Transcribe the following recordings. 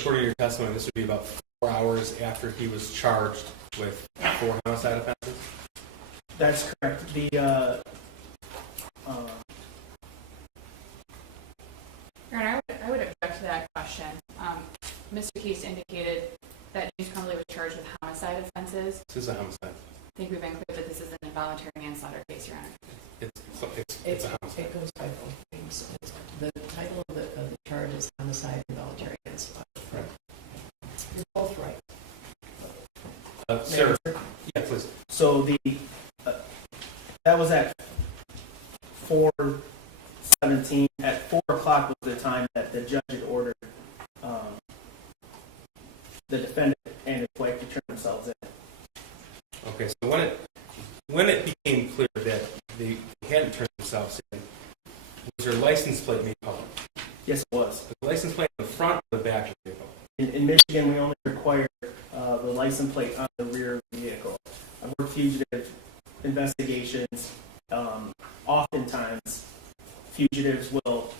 according to your testimony, this would be about 4 hours after he was charged with 4 homicide offenses? That's correct. Your Honor, I would object to that question. Mr. Keast indicated that James Crumbley was charged with homicide offenses. This is a homicide. I think we've been clear that this is an involuntary manslaughter case, Your Honor. It's a homicide. It goes by both things. The title of the charge is homicide involuntary manslaughter. Right. You're both right. Sir, yeah, please. So that was at 4:17. At 4 o'clock was the time that the judge had ordered the defendant and his wife to turn themselves in. Okay, so when it became clear that they hadn't turned themselves in, was their license plate made public? Yes, it was. The license plate in the front or the back of the vehicle? In Michigan, we only require the license plate on the rear of the vehicle. I've worked fugitive investigations. Oftentimes, fugitives will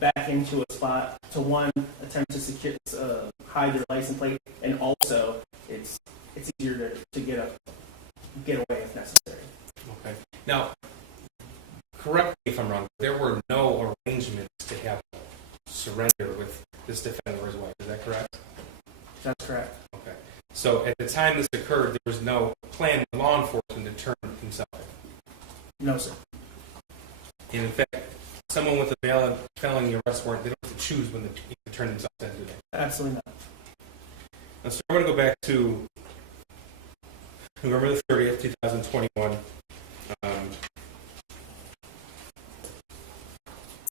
back into a spot to attempt to secure, hide their license plate, and also it's easier to get away if necessary. Okay. Now, correct me if I'm wrong, there were no arrangements to have surrender with this defendant or his wife. Is that correct? That's correct. Okay. So at the time this occurred, there was no plan with law enforcement to turn himself in? No, sir. And in fact, someone with a valid felony arrest warrant, they don't have to choose when they turn themselves in, do they? Absolutely not. Now, sir, I want to go back to November the 30th, 2021.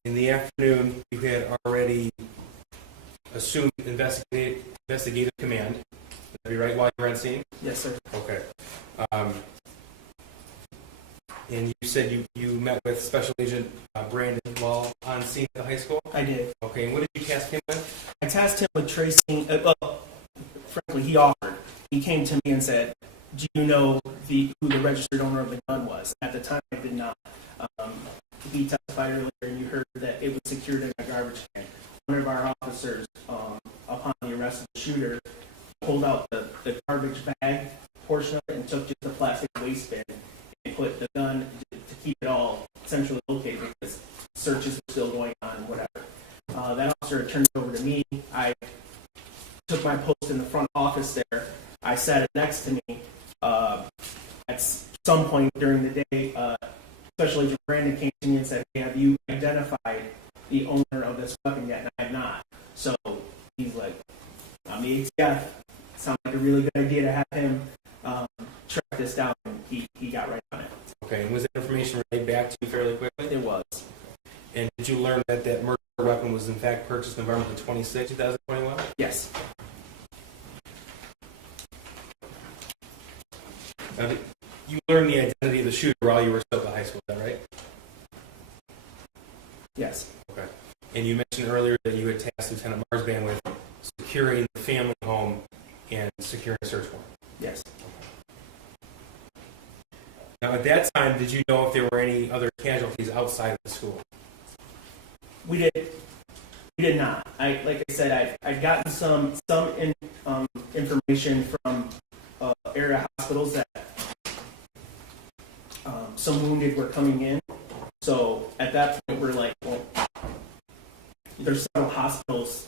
In the afternoon, you had already assumed investigative command. Would that be right while you were on scene? Yes, sir. Okay. And you said you met with Special Agent Brandon while on scene at the high school? I did. Okay, and what did you task him with? I tasked him with tracing. Frankly, he offered. He came to me and said, "Do you know who the registered owner of the gun was?" At the time, I did not. He testified earlier, and you heard that it was secured in a garbage can. One of our officers, upon the arrest of the shooter, pulled out the garbage bag portion of it and took just the plastic waste bin and put the gun to keep it all centrally located because searches were still going on and whatever. That officer turned it over to me. I took my post in the front office there. I sat it next to me. At some point during the day, Special Agent Brandon came to me and said, "Hey, have you identified the owner of this weapon yet?" And I have not. So he's like, "I'm the ATF. Sounds like a really good idea to have him track this down." And he got right on it. Okay, and was that information relayed back to you fairly quickly? It was. And did you learn that that murder weapon was in fact purchased November the 26th, 2021? Yes. Now, you learned the identity of the shooter while you were still at the high school, is that right? Yes. Okay. And you mentioned earlier that you had tasked Lieutenant Marsban with securing the family home and securing a search warrant. Yes. Now, at that time, did you know if there were any other casualties outside of the school? We did not. Like I said, I've gotten some information from area hospitals that some wounded were coming in. So at that point, we're like, well, there's several hospitals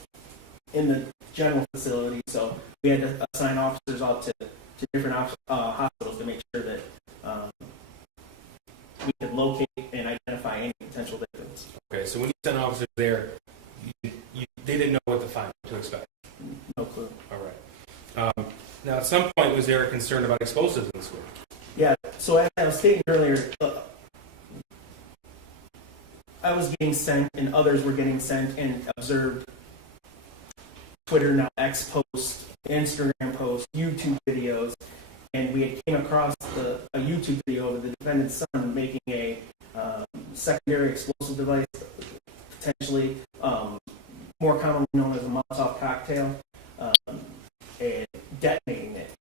in the general facility, so we had to assign officers out to different hospitals to make sure that we could locate and identify any potential victims. Okay, so when you sent officers there, they didn't know what to find, what to expect? No clue. All right. Now, at some point, was there a concern about explosives in the school? Yeah, so as I was stating earlier, I was getting sent and others were getting sent and observed Twitter, now X posts, Instagram posts, YouTube videos, and we had came across a YouTube video of the defendant's son making a secondary explosive device, potentially more commonly known as a Molotov cocktail, and detonating it.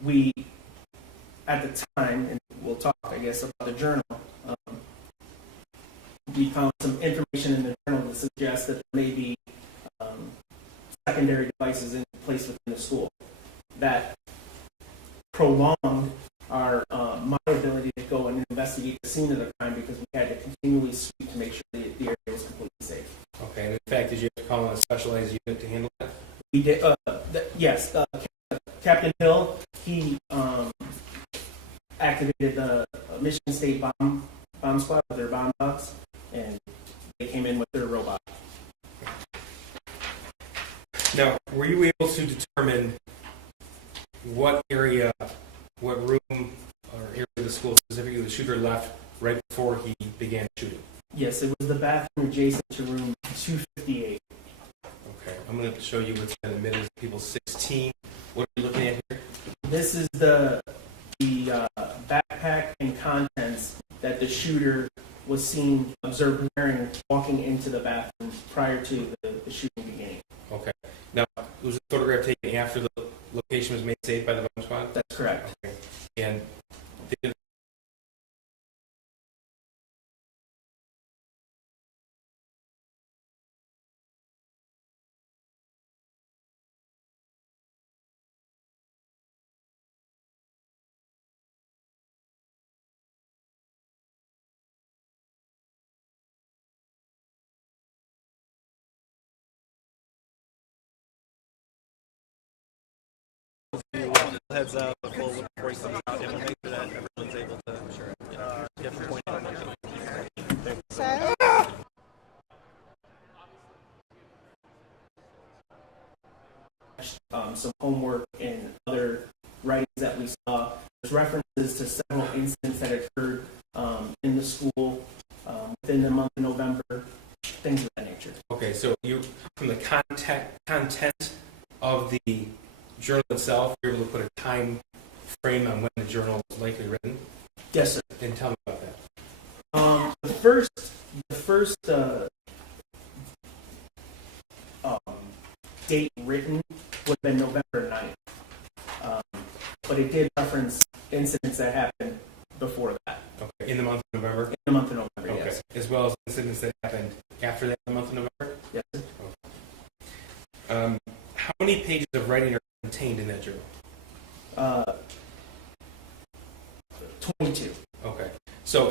We, at the time, and we'll talk, I guess, about the journal, we found some information in the journal that suggests that there may be secondary devices in place within the school that prolonged my ability to go and investigate the scene of the crime because we had to continually sweep to make sure the area was completely safe. Okay, and in fact, did you have to call in a specialized unit to handle that? We did, yes, Captain Hill, he activated the Michigan State bomb squad with their bomb dogs, and they came in with their robot. Now, were you able to determine what area, what room or area of the school specifically the shooter left right before he began shooting? Yes, it was the bathroom adjacent to room 258. Okay, I'm going to show you what's been admitted as people 16. What are you looking at here? This is the backpack and contents that the shooter was seen observed wearing walking into the bathroom prior to the shooting beginning. Okay. Now, was the photograph taken after the location was made safe by the bomb squad? That's correct. Okay. And did heads up before he comes out, and we'll make sure that everyone's able to get from point A to point B. Some homework and other writings that we saw. There's references to several incidents that occurred in the school within the month of November, things of that nature. Okay, so you, from the content of the journal itself, you're able to put a time frame on when the journal was likely written? Yes, sir. And tell me about that. The first date written would have been November 9th. But it did reference incidents that happened before that. Okay, in the month of November? In the month of November, Okay, yes. as well as incidents that happened after that in the month of November? Yes, sir. How many pages of writing are contained in that journal? 22. Okay, so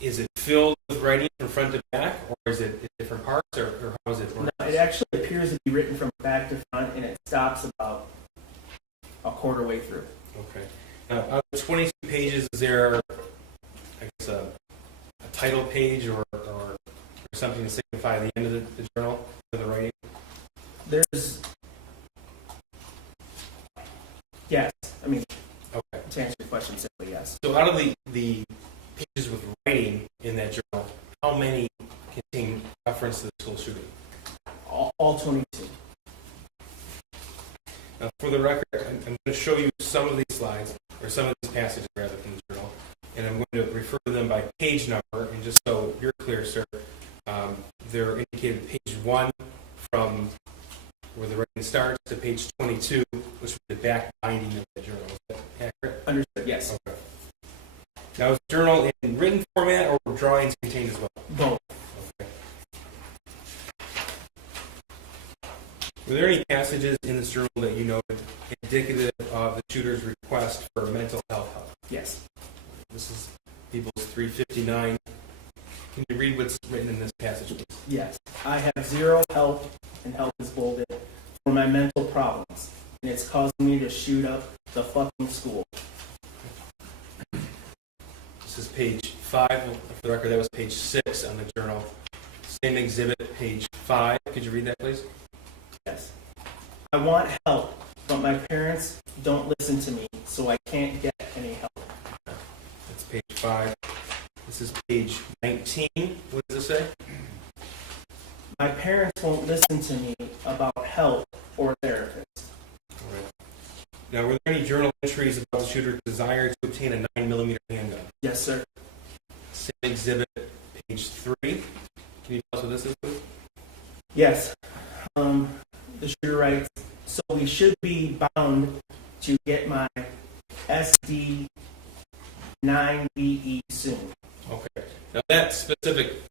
is it filled with writing from front to back, or is it in different parts, or how is it No, organized? it actually appears to be written from back to front, and it stops about a quarter way through. Okay. Now, out of 22 pages, is there, I guess, a title page or something to signify the end of the journal for the writing? There's, yes, I mean, Okay. to answer your question simply, yes. So out of the pages with writing in that journal, how many contain reference to the school shooting? All 22. Now, for the record, I'm going to show you some of these slides, or some of these passages rather from the journal, and I'm going to refer to them by page number, and just so you're clear, sir, they're indicated page 1 from where the writing starts to page 22, which is the back binding of the journal. Is that accurate? Understood, yes. Okay. Now, is the journal in written format or were drawings contained as well? Both. Okay. Were there any passages in this journal that you noted indicative of the shooter's request for mental health help? Yes. This is People's 359. Can you read what's written in this passage, please? Yes. I have zero help, and help is bolded, for my mental problems, and it's causing me to shoot up the fucking school. This is page 5. For the record, that was page 6 on the journal. Same exhibit, page 5. Could you read that, please? Yes. I want help, but my parents don't listen to me, so I can't get any help. That's page 5. This is page 19. What does it say? My parents won't listen to me about help or therapists. All right. Now, were there any journal entries about the shooter's desire to obtain a 9mm handgun? Yes, sir. Same exhibit, page 3. Can you tell us what this is, please? Yes. The shooter writes, so we should be bound to get my SD 9VE soon. Okay. Now, that specific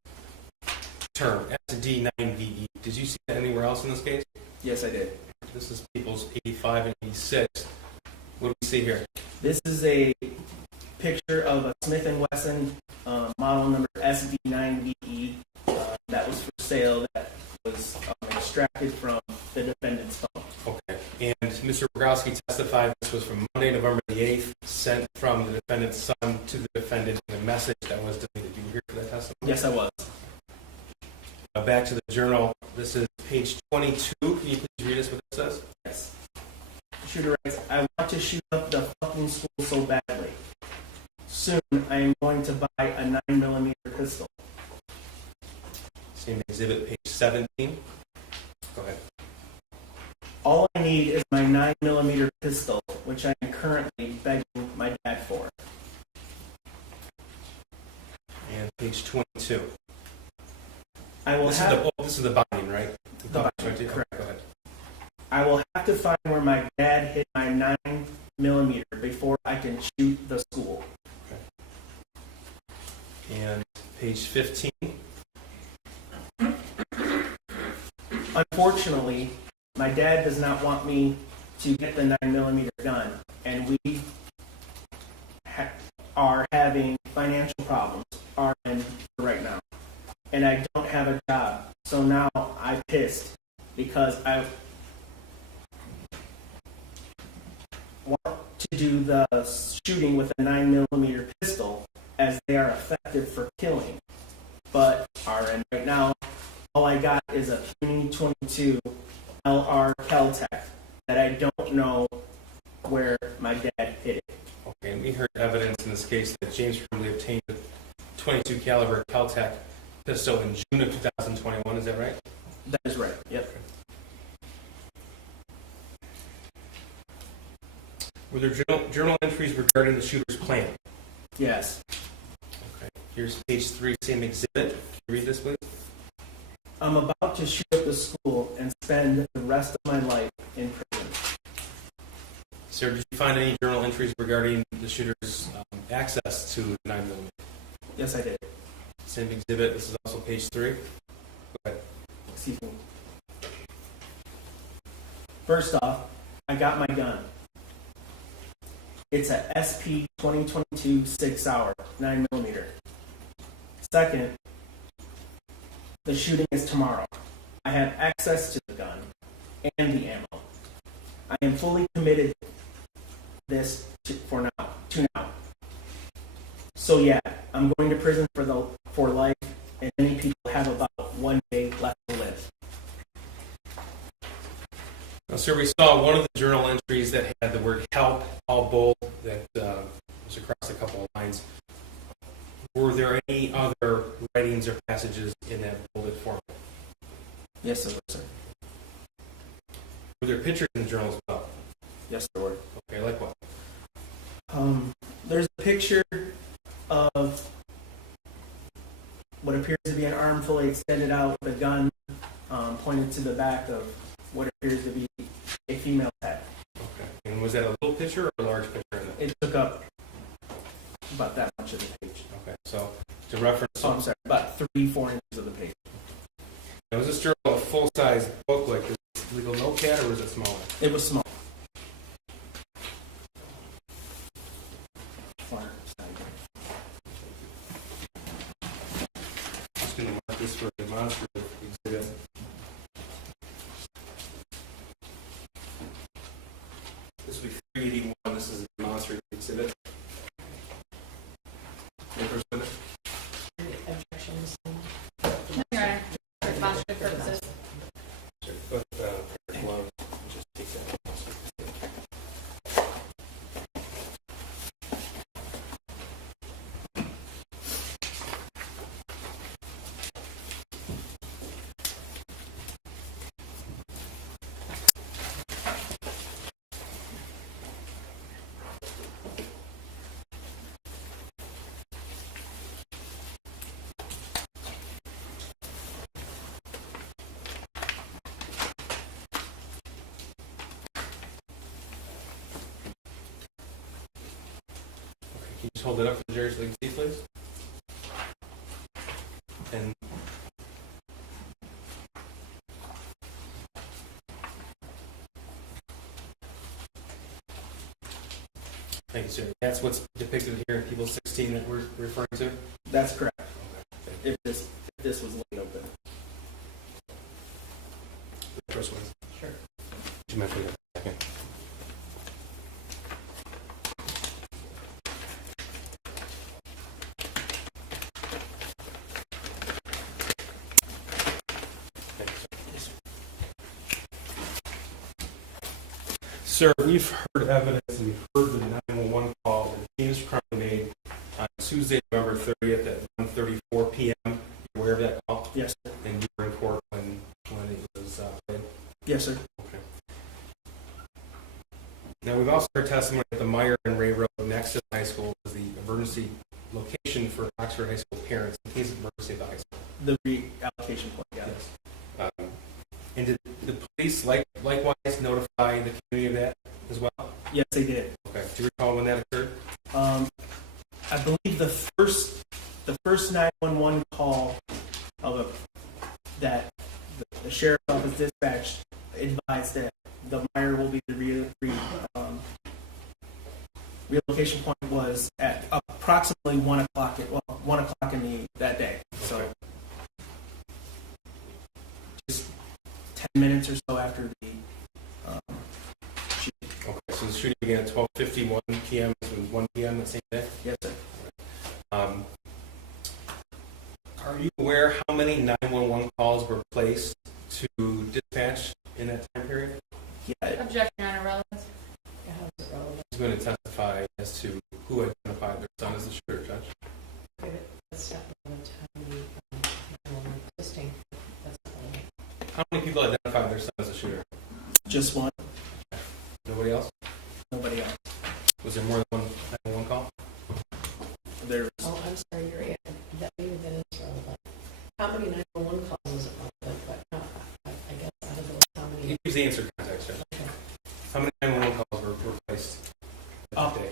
term, SD9VE, did you see that anywhere else in this case? Yes, I did. This is People's 85 and 86. What do we see here? This is a picture of a Smith & Wesson model number SD9VE that was for sale that was extracted from the defendant's phone. Okay. And Mr. Rogowski testified this was from Monday, November the 8th, sent from the defendant's son to the defendant in a message that was deleted. You were here for that testimony? Yes, I was. Back to the journal. This is page 22. Can you please read us what it says? Yes. The shooter writes, I want to shoot up the fucking school so badly. Soon I am going to buy a 9mm pistol. Same exhibit, page 17. Go ahead. All I need is my 9mm pistol, which I am currently begging my dad for. And page 22. I will This have is the binding, right? The binding, 22. correct. Go ahead. I will have to find where my dad hid my 9mm before I can shoot the school. And page 15. Unfortunately, my dad does not want me to get the 9mm gun, and we are having financial problems our end right now. And I don't have a job, so now I'm pissed because I want to do the shooting with a 9mm pistol as they are effective for killing. But our end right now, all I got is a puny 22 LR Keltec that I don't know where my dad hid it. Okay, and we heard evidence in this case that James Crumbley obtained a 22 caliber Caltech pistol in June of 2021. Is that right? That is right. Yep. Were there journal entries regarding the shooter's plan? Yes. Okay. Here's page 3, same exhibit. Can you read this, please? I'm about to shoot up the school and spend the rest of my life in prison. Sir, did you find any journal entries regarding the shooter's access to the 9mm? Yes, I did. Same exhibit. This is also page 3. Go ahead. Excuse me. First off, I got my gun. It's a SP 2022 6-hour 9mm. Second, the shooting is tomorrow. I have access to the gun and the ammo. I am fully committed to now. So yeah, I'm going to prison for life, and many people have about 1 day left to live. Now, sir, we saw one of the journal entries that had the word help, all bold, that was across a couple of lines. Were there any other writings or passages in that bolded format? Yes, there were, sir. Were there pictures in the journal as well? Yes, there were. Okay, like what? There's a picture of what appears to be an arm fully extended out with a gun pointed to the back of what appears to be a female head. Okay. And was that a little picture or a large picture? It took up about that much of the page. Okay, so to reference, Oh, I'm sorry, about 3-4 inches of the page. now, was this journal a full-size book like this legal notepad, or was it smaller? It was small. Far side. Just going to mark this for the demonstrative exhibit. This will be 381. This is a demonstrative exhibit. Papers with it? Any objections? No, Your Honor, for demonstrative purposes. Sure. But, glove, just take that. Can you just hold it up for the jury so they can see, please? And Thank you, sir. That's what's depicted here in People 16 that we're referring to? That's correct. Okay. If this was laid open. The first one. Sure. Would you mind putting it a second? Thank you, sir. Sir, we've heard evidence and we've heard the 911 call that James Crumbley made on Tuesday, November 30th at 1:34 p.m. You aware of that call? Yes, sir. And you were in court when it was played? Yes, sir. Okay. Now, we've also heard testimony that the Meyer and Ray Road next to the high school was the emergency location for Oxford High School parents in case of emergency at the high school. The reallocation point, yeah. Yes. And did the police likewise notify the community of that as well? Yes, they did. Okay. Do you recall when that occurred? I believe the first 911 call that the sheriff's office dispatched advised that the Meyer will be the relocation point was at approximately 1 o'clock. 1 o'clock in that day. So Okay. just 10 minutes or so after the shooting. Okay. So the shooting began at 12:51 p.m. to 1 p.m. that same day? Yes, sir. Are you aware how many 911 calls were placed to dispatch in that time period? Yeah, Objection, Your Honor, relevant. Yeah, how is it relevant? Who's going to testify as to who identified their son as the shooter, Judge? Okay, but that's not relevant. How many people are existing? That's not relevant. How many people identified their son as the shooter? just one. Nobody else? Nobody else. Was there more than one 911 call? There was Oh, I'm sorry, you're right. That maybe that is relevant. How many 911 calls is it relevant? But no, I guess out of those, how You many? use the answer context, Judge. Okay. How many 911 calls were placed that day?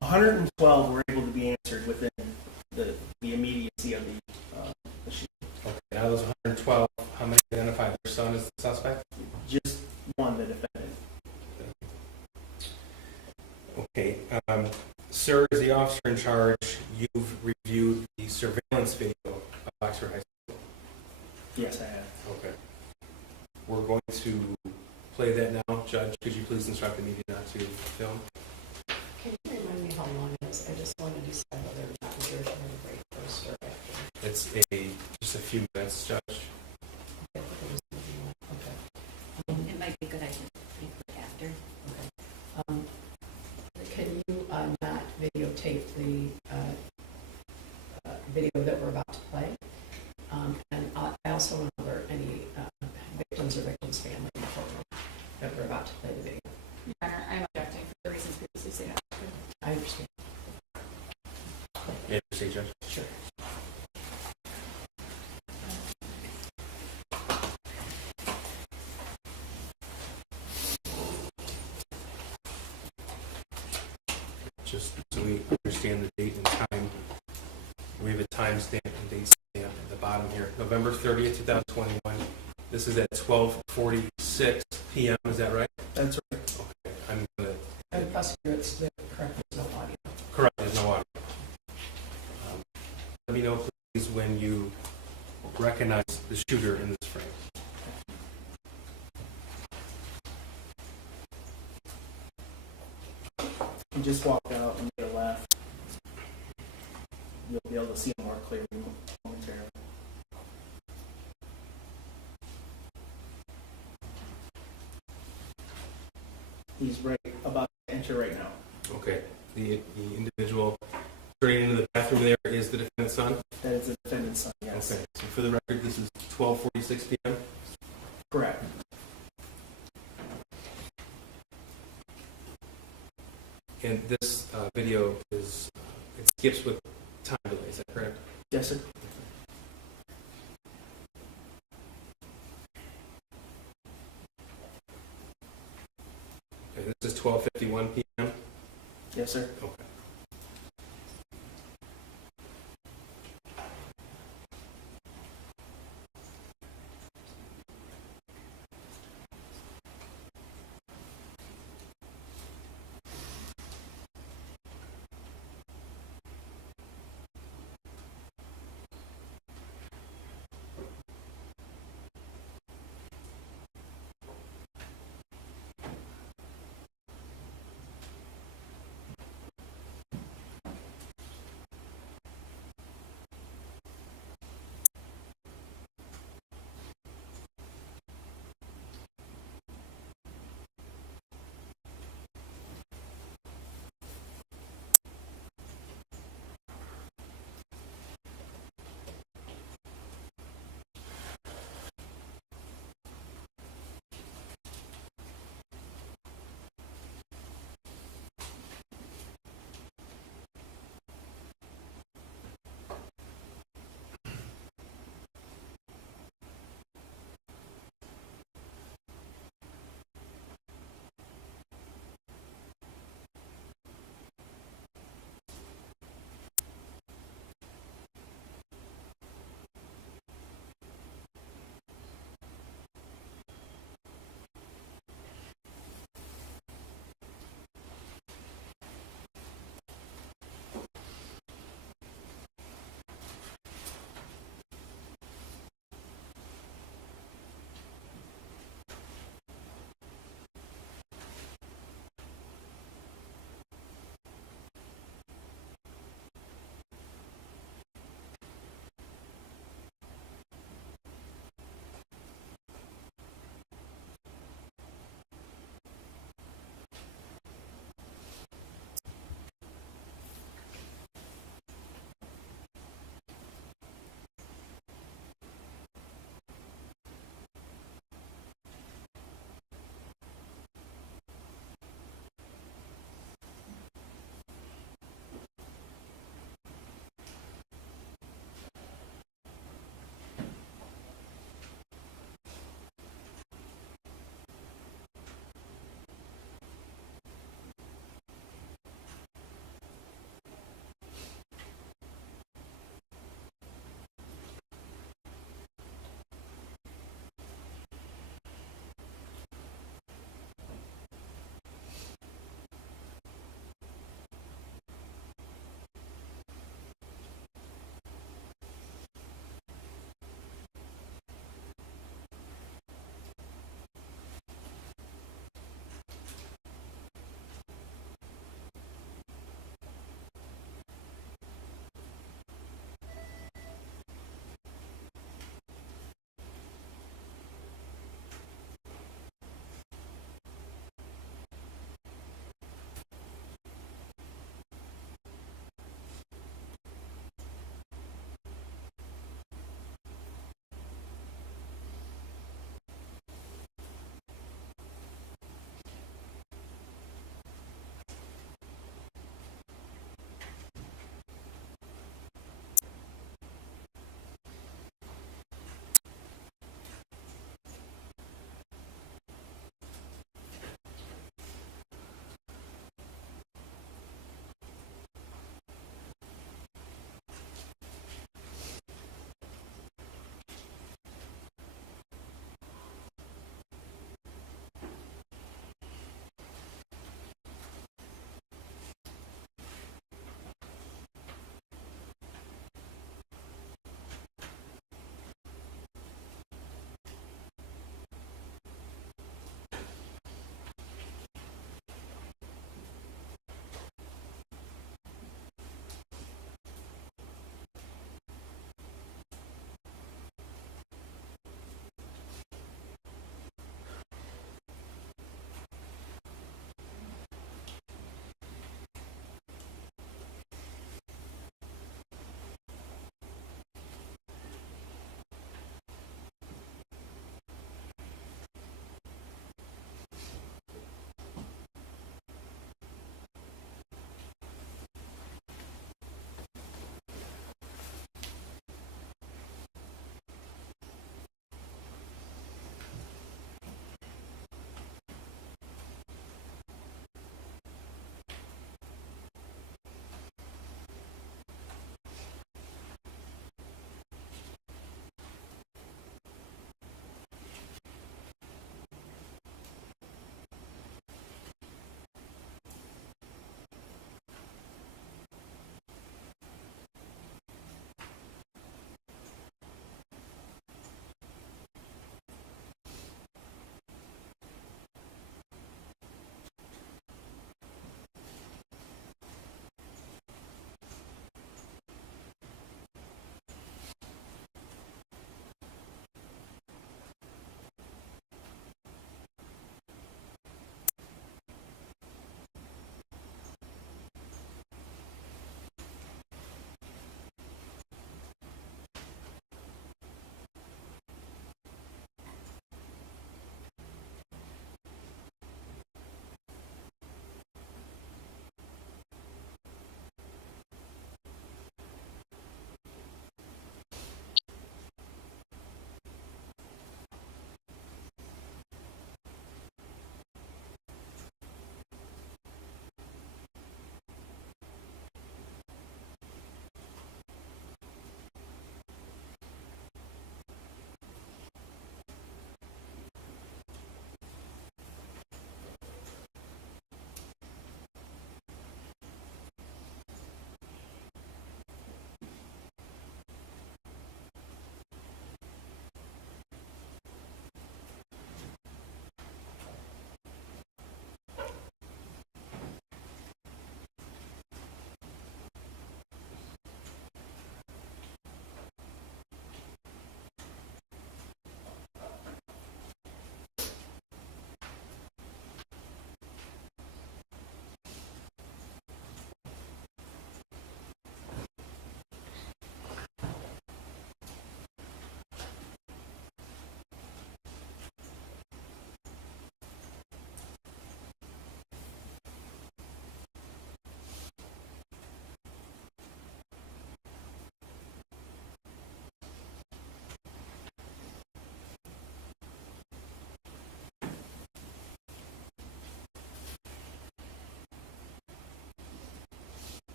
112 were able to be answered within the immediacy of the shooting. Okay, out of those 112, how many identified their son as the suspect? Just one, the defendant. Okay, sir, as the officer in charge, you've reviewed the surveillance video of Oxford High School. Yes, I have. Okay. We're going to play that now. Judge, could you please instruct the media not to film? Can you remind me how long it is? I just want to decide whether or not we're going to break first or after. It's just a few minutes, Judge. Okay, but it was maybe one. Okay. It might be a good idea to be quick after. Okay. Can you not videotape the video that we're about to play? And I also want to alert any victims or victims' family in the courtroom that we're about to play the video. Your Honor, I'm objecting for the reasons previously stated. I understand. Yeah, proceed, Judge. Sure. Just so we understand the date and time, we have a time stamp and date stamp at the bottom here. November 30th, 2021. This is at 12:46 p.m. Is that right? That's right. Okay. I'm going to And prosecutor, it's correct, there's no audio. correct. There's no audio. Let me know, please, when you recognize the shooter in this frame. He just walked out and made a left. You'll be able to see him more clearly momentarily. He's right about to enter right now. Okay. The individual straight into the bathroom there is the defendant's son? That is the defendant's son, yes. Okay. So for the record, this is 12:46 p.m.? Correct. And this video is, it skips with time delay, is that correct? Yes, sir. Okay, this is 12:51 p.m.? Yes, sir. Okay.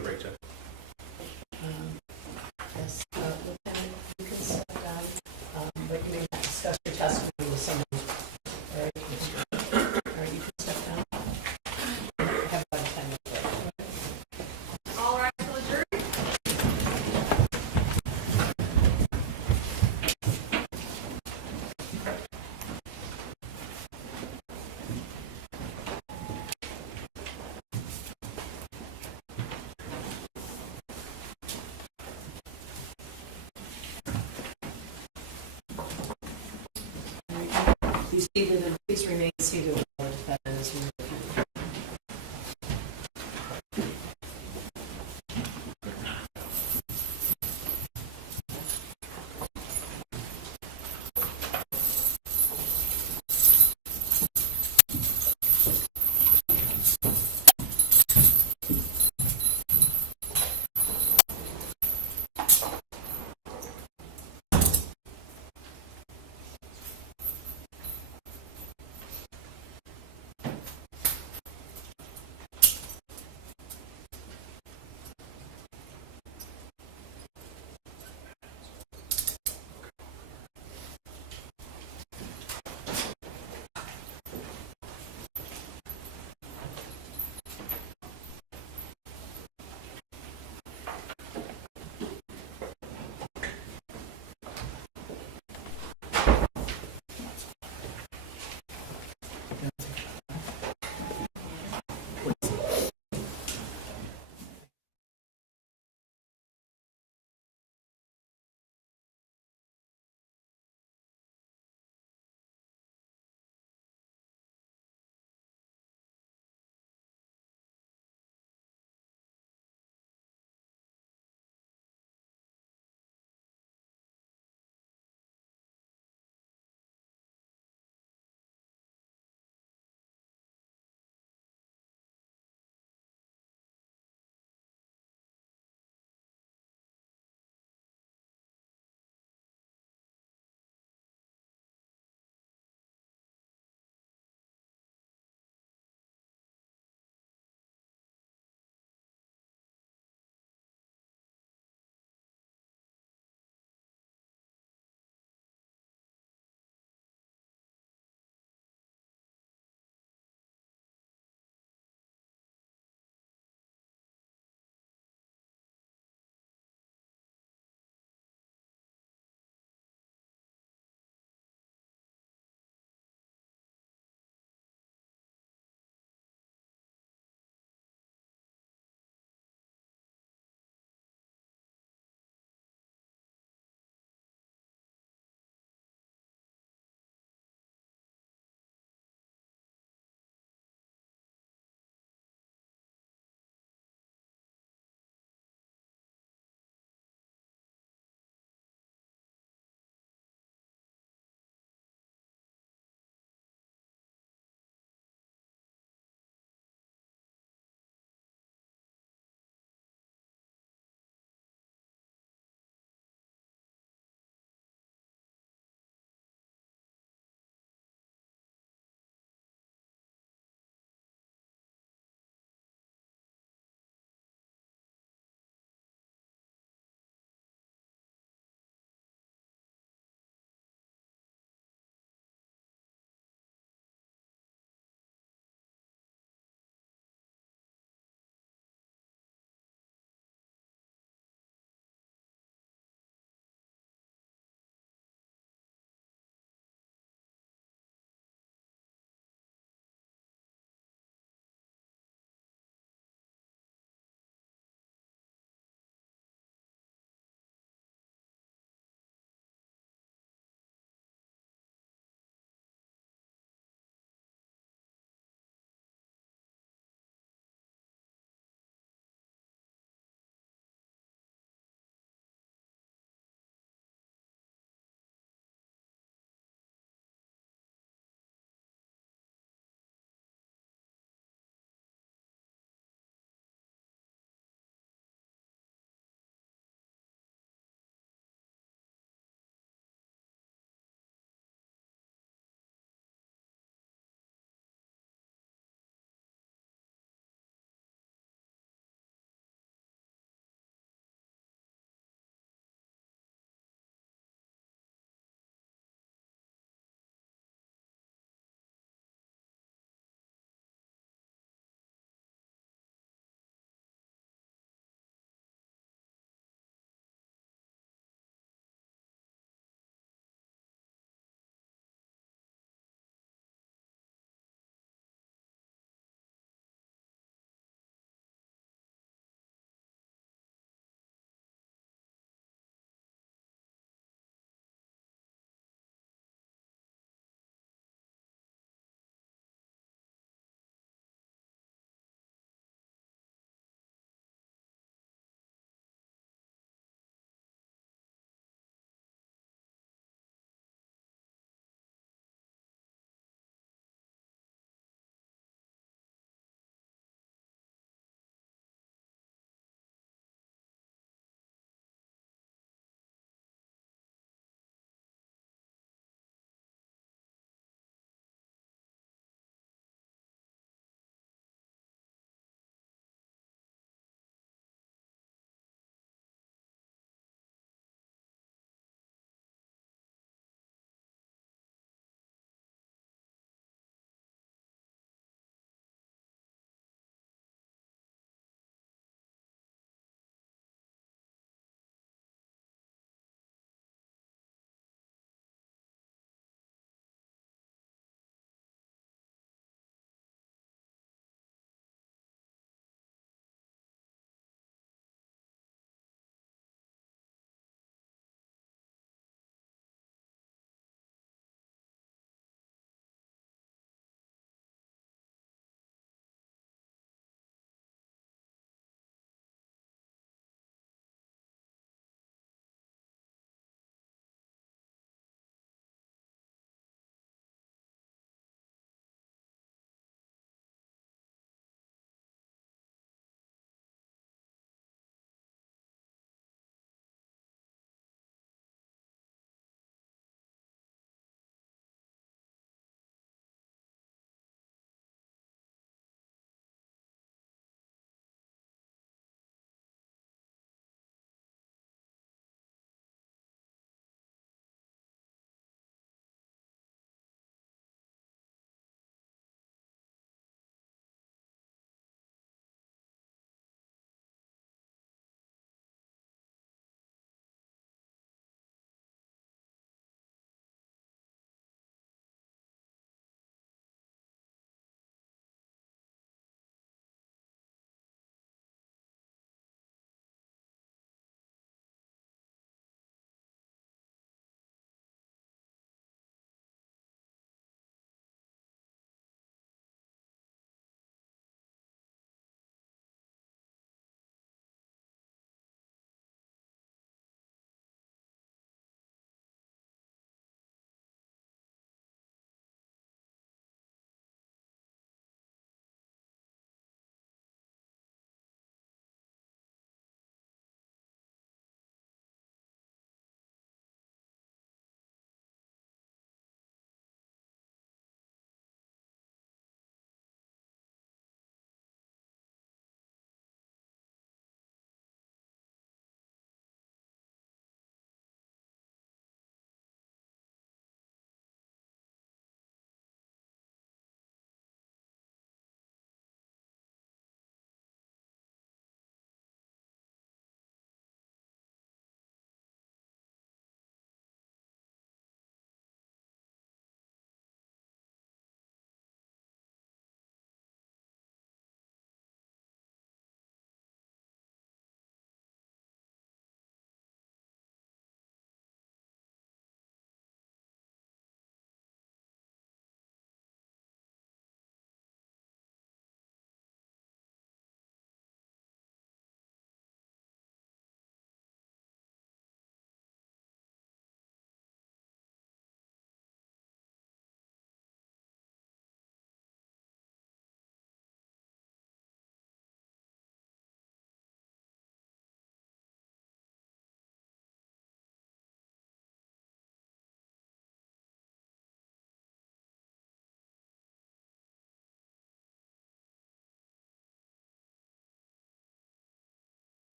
a break, Jeff. Yes, Lieutenant, you can step down, but you may not discuss your testimony with someone. All right, you can step down. Have about a 10-minute break. All right, for the jury. Be seated and please remain seated while the defendant is moving.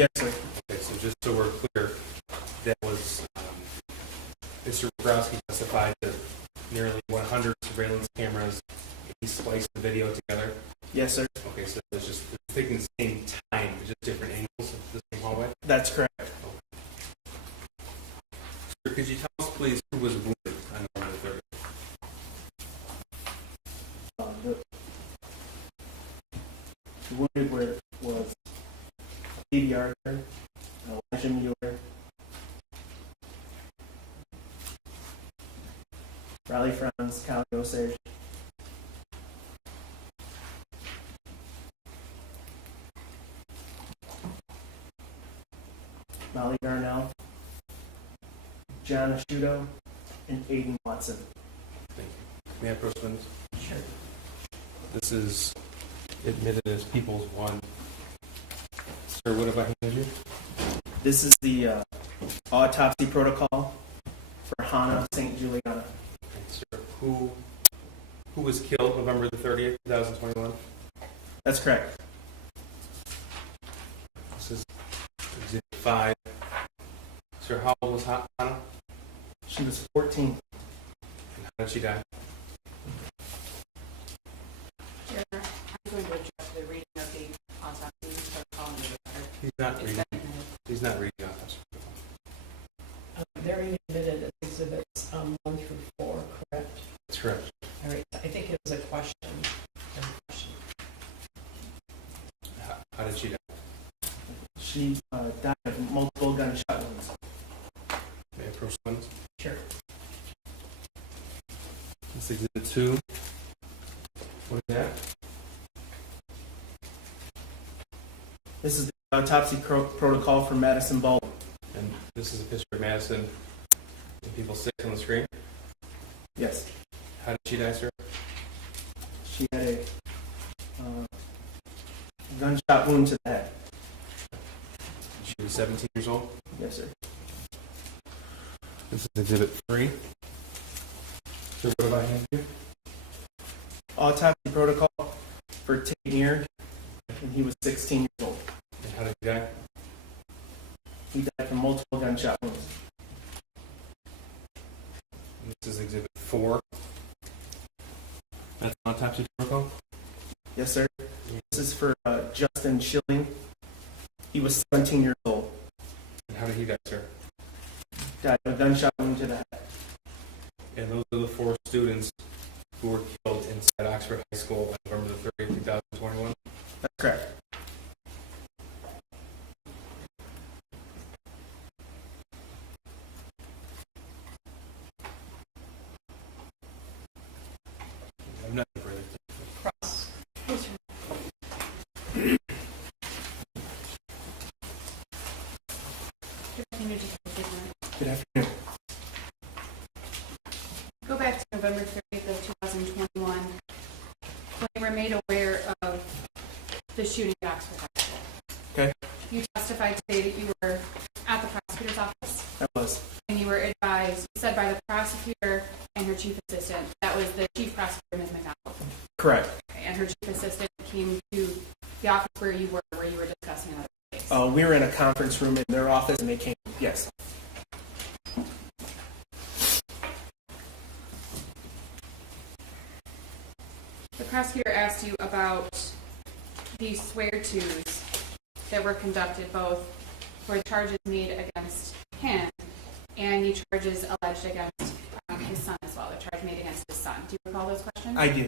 Yes, sir. Okay, so just so we're clear, that was, Mr. Bobrowski testified to nearly 100 surveillance cameras. He spliced the video together. Yes, sir. Okay, so it's just it's taking the same time, but just different angles of the same hallway. That's correct. Sir, could you tell us, please, who was wounded on November 30th? The wounded was Stevie Arthur, Elijah Mueller, Riley Franz, Callie Osage, Molly Darnell, John Asciuto, and Aiden Watson. Thank you. May I approach the witness? Sure. This is admitted as People's One. Sir, what have I handed you? This is the autopsy protocol for Hannah St. Juliana. Okay, sir, who was killed November the 30th, 2021? That's correct. This is Exhibit 5. Sir, how old was Hannah? She was 14. And how did she die? Your Honor, I'm going to object to the reading of the autopsy protocol in the record. He's not It's reading. been admitted. He's not reading off this. They're being admitted as exhibits 1 through 4, correct? That's correct. All right, I think it was a question. How did she die? She died of multiple gunshot wounds. May I approach the witness? Sure. This is Exhibit 2. What is that? This is the autopsy protocol for Madison Baldwin. And this is a picture of Madison and people 6 on the screen. Yes. How did she die, sir? She had a gunshot wound to the head. She was 17 years old. Yes, sir. This is Exhibit 3. So what have I handed you? Autopsy protocol for Tate Neer, and he was 16 years old. And how did he die? He died from multiple gunshot wounds. And this is Exhibit 4. That's an autopsy protocol. Yes, sir. This is for Justin Schilling. He was 17 years old. And how did he die, sir? Died of a gunshot wound to the head. And those are the 4 students who were killed inside Oxford High School on November the 30th, 2021. That's correct. I'm not further. Cross. Good afternoon. Go back to November 30th of 2021, when you were made aware of the shooting at Oxford High School. Okay. You testified today that you were at the prosecutor's office, That was. and you were advised, said by the prosecutor and her chief assistant, that was the chief prosecutor, Ms. McDonald, Correct. and her chief assistant came to the office where you were discussing another case. We were in a conference room in their office, and they came. Yes. The prosecutor asked you about the swear-tos that were conducted, both for charges made against him and the charges alleged against his son as well, the charge made against his son. Do you recall those questions? I do.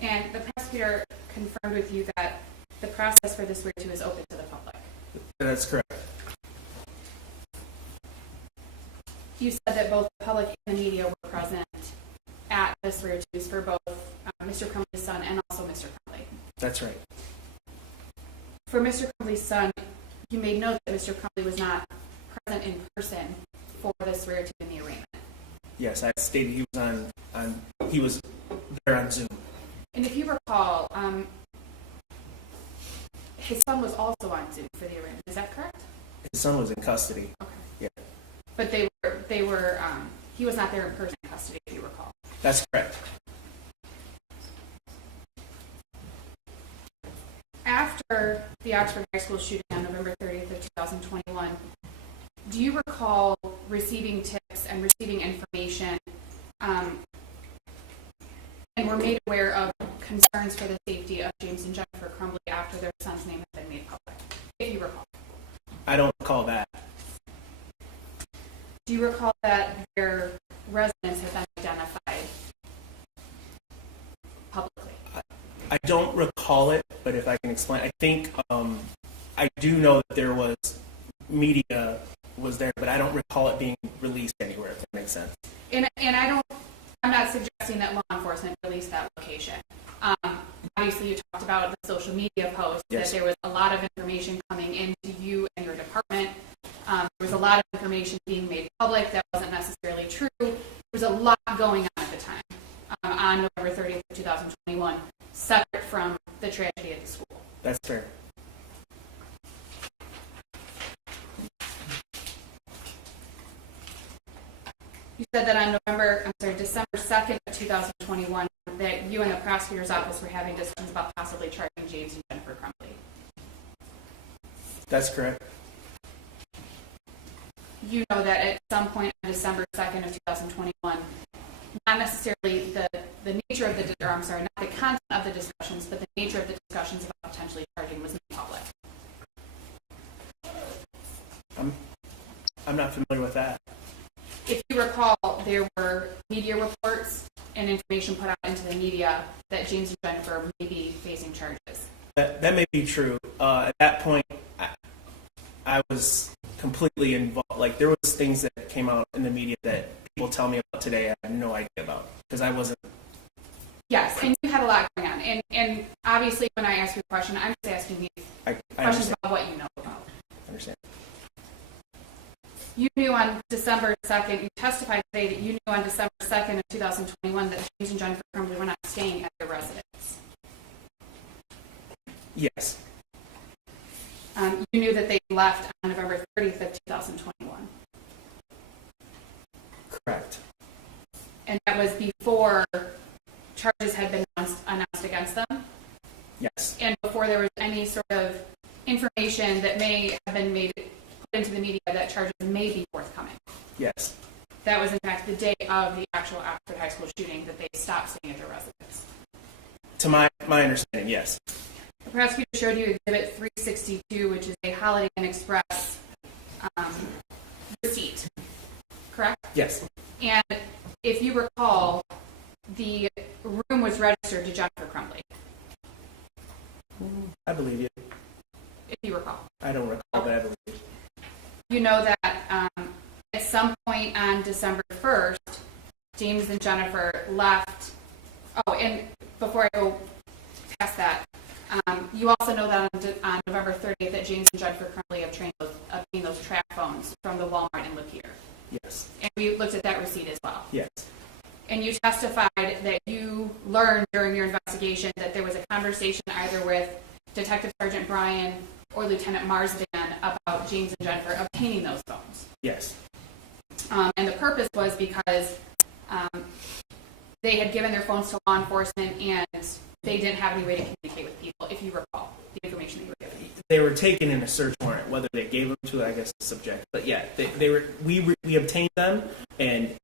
And the prosecutor confirmed with you that the process for the swear-to is open to the public. That's correct. You said that both the public and the media were present at the swear-tos for both Mr. Crumbley's son and also Mr. Crumbley. That's right. For Mr. Crumbley's son, you made note that Mr. Crumbley was not present in person for the swear-to in the arraignment. Yes, I stated he was he was there on Zoom. And if you recall, his son was also on Zoom for the arraignment. Is that correct? His son was in custody. Okay. Yeah. But he was not there in person in custody, if you recall. That's correct. After after the Oxford High School shooting on November 30th of 2021, do you recall receiving tips and receiving information and were made aware of concerns for the safety of James and Jennifer Crumbley after their son's name had been made public, if you recall? I don't recall that. Do you recall that their residence had been identified publicly? I don't recall it, but if I can explain, I think I do know that there was media was there, but I don't recall it being released anywhere, if that makes sense. And I'm not suggesting that law enforcement release that location. Obviously, you talked about the social media posts, Yes. that there was a lot of information coming into you and your department. There was a lot of information being made public that wasn't necessarily true. There was a lot going on at the time, on November 30th, 2021, separate from the tragedy at the school. That's fair. You said that on December 2nd of 2021, that you and the prosecutor's office were having discussions about possibly charging James and Jennifer Crumbley. That's correct. You know that at some point on December 2nd of 2021, not necessarily the nature of not the content of the discussions, but the nature of the discussions about potentially charging was made public. I'm not familiar with that. If you recall, there were media reports and information put out into the media that James and Jennifer may be facing charges. That may be true. At that point, I was completely involved. Like, there was things that came out in the media that people tell me about today I have no idea about, because I wasn't. Yes, and you had a lot going on. And obviously, when I ask you a question, I'm just asking you I questions understand. about what you know about. I understand. You knew on December 2nd, you testified today that you knew on December 2nd of 2021 that James and Jennifer Crumbley were not staying at their residence. Yes. You knew that they left on November 30th of 2021. Correct. And that was before charges had been announced against them, Yes. and before there was any sort of information that may have been put into the media that charges may be forthcoming. Yes. That was, in fact, the day of the actual Oxford High School shooting that they stopped staying at their residence. To my understanding, yes. The prosecutor showed you Exhibit 362, which is a Holiday Inn Express receipt, correct? Yes. And if you recall, the room was registered to Jennifer Crumbley, I believe you. if you recall. I don't recall, but I believe you. You know that at some point on December 1st, James and Jennifer left. Oh, and before I go past that, you also know that on November 30th that James and Jennifer Crumbley obtained those track phones from the Walmart in Lapeer. Yes. And we looked at that receipt as well. Yes. And you testified that you learned during your investigation that there was a conversation either with Detective Sergeant Bryan or Lieutenant Marsden about James and Jennifer obtaining those phones. Yes. And the purpose was because they had given their phones to law enforcement and they didn't have any way to communicate with people, if you recall the information that you were given. They were taken in a search warrant. Whether they gave them to, I guess, is subjective. But yeah, they were. We obtained them, and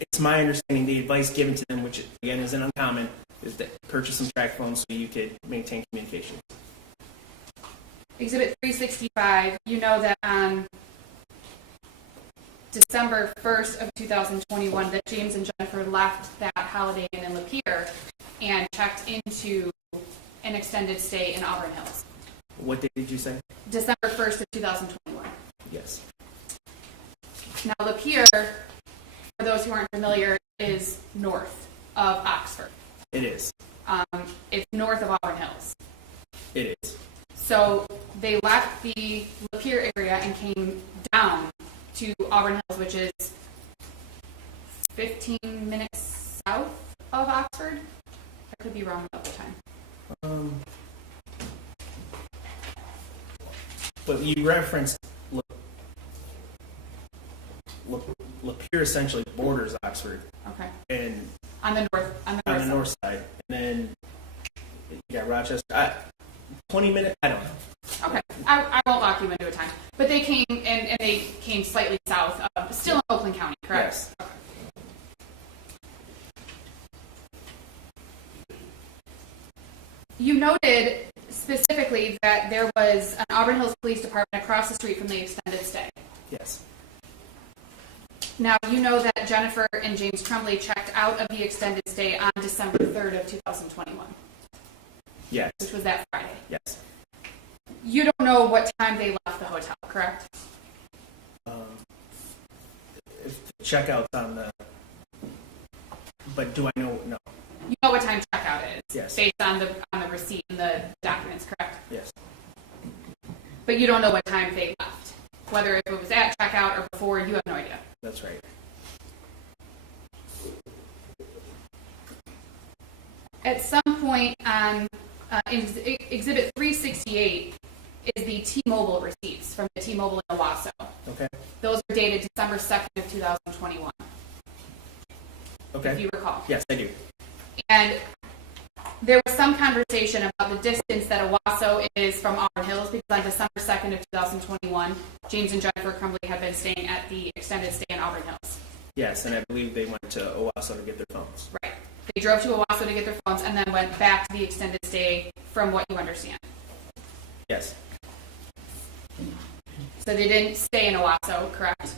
it's my understanding the advice given to them, which again isn't uncommon, is to purchase some track phones so you could maintain communication. Exhibit 365, you know that on December 1st of 2021 that James and Jennifer left that Holiday Inn in Lapeer and checked into an extended stay in Auburn Hills. What day did you say? December 1st of 2021. Yes. Now Lapeer, for those who aren't familiar, is north of Oxford. It is. It's north of Auburn Hills. It is. So they left the Lapeer area and came down to Auburn Hills, which is 15 minutes south of Oxford. I could be wrong about the time. But you referenced Lapeer essentially borders Oxford, Okay. and On the on the north side, and then you got Rochester. 20 minutes. I don't know. came, and they came slightly south of, still in Oakland County, correct? Yes. Okay. You noted specifically that there was an Auburn Hills Police Department across the street from the extended stay. Yes. Now, you know that Jennifer and James Crumbley checked out of the extended stay on December 3rd of 2021, Yes. which was that Friday. Yes. You don't know what time they left the hotel, correct? If the checkout's on the, but do I know? No. You know what time checkout is, Yes. based on the receipt and the documents, correct? Yes. But you don't know what time they left, whether if it was at checkout or before. You have no idea. That's right. At some point on Exhibit 368 is the T-Mobile receipts from the T-Mobile in Owasso. Okay. Those are dated December 2nd of 2021, Okay. if you recall. Yes, I do. And there was some conversation about the distance that Owasso is from Auburn Hills, because on December 2nd of 2021, James and Jennifer Crumbley had been staying at the extended stay in Auburn Hills. Yes, and I believe they went to Owasso to get their phones. Right. They drove to Owasso to get their phones and then went back to the extended stay, from what you understand. Yes. So they didn't stay in Owasso, correct?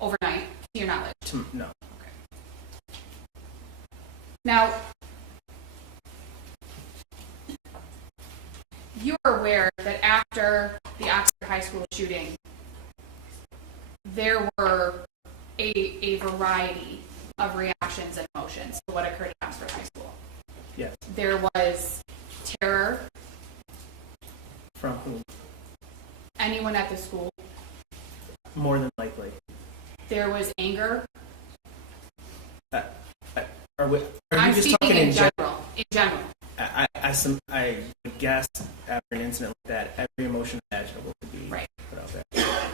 Overnight, to your knowledge. No. Now, you are aware that after the Oxford High School shooting, there were a variety of reactions and emotions to what occurred at Oxford High School. Yes. There was terror. From whom? Anyone at the school. More than likely. There was anger. Are you I'm just speaking talking in in general? general. In general. I would guess after an incident like that, every emotion imaginable could be Right. put out there.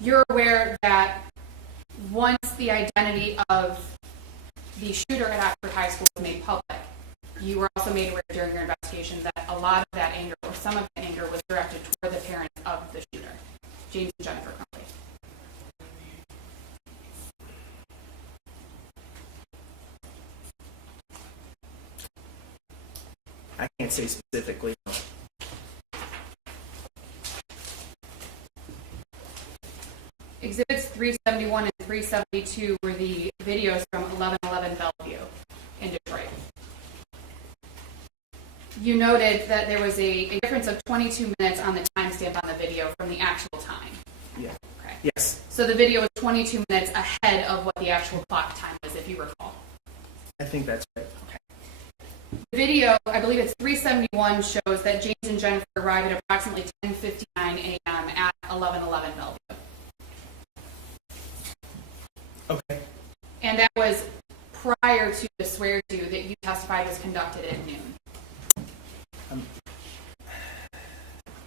You're aware that once the identity of the shooter at Oxford High School was made public, you were also made aware during your investigation that a lot of that anger, or some of the anger, was directed toward the parents of the shooter, James and Jennifer Crumbley. I can't say specifically. Exhibits 371 and 372 were the videos from 1111 Bellevue in Detroit. You noted that there was a difference of 22 minutes on the timestamp on the video from the actual time. Yeah. Okay. Yes. So the video was 22 minutes ahead of what the actual clock time was, if you recall. I think that's right. The video, I believe it's 371, shows that James and Jennifer arrived at approximately 10:59 a.m. at 1111 Bellevue. Okay. And that was prior to the swear-to that you testified was conducted at noon.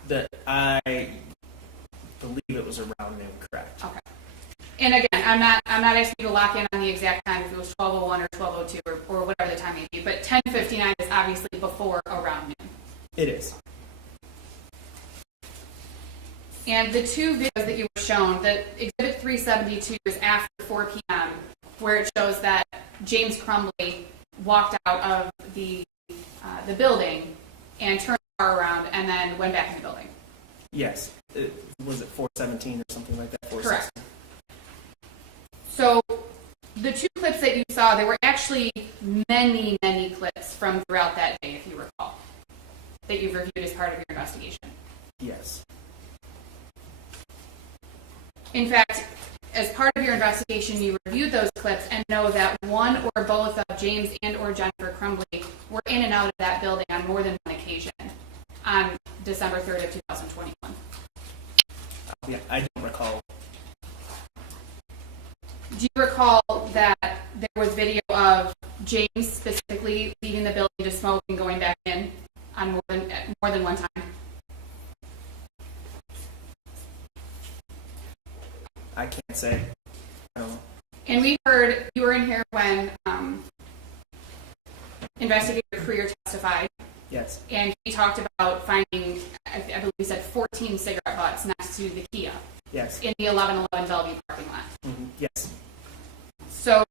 That I believe it was around noon, correct? Okay. And again, I'm not asking you to lock in on the exact time, if it was 12:01 or 12:02 or whatever the time may be, but 10:59 is obviously before around noon. It is. And the two videos that you were shown, the Exhibit 372 is after 4 p.m., where it shows that James Crumbley walked out of the building and turned the car around and then went back in the building. Yes. Was it 417 or something like that? 416? Correct. So the two clips that you saw, there were actually many, many clips from throughout that day, if you recall, that you've reviewed as part of your investigation. Yes. In fact, as part of your investigation, you reviewed those clips and know that one or both of James and or Jennifer Crumbley were in and out of that building on more than one occasion on December 3rd of 2021. Yeah, I don't recall. Do you recall that there was video of James specifically leaving the building to smoke and going back in on more than one time? I can't say. I don't know. And we heard, you were in here when investigator Creer testified, Yes. And he talked about finding, I believe he said 14 cigarette butts next to the Kia Yes. in the 1111 Bellevue parking lot. Yes. So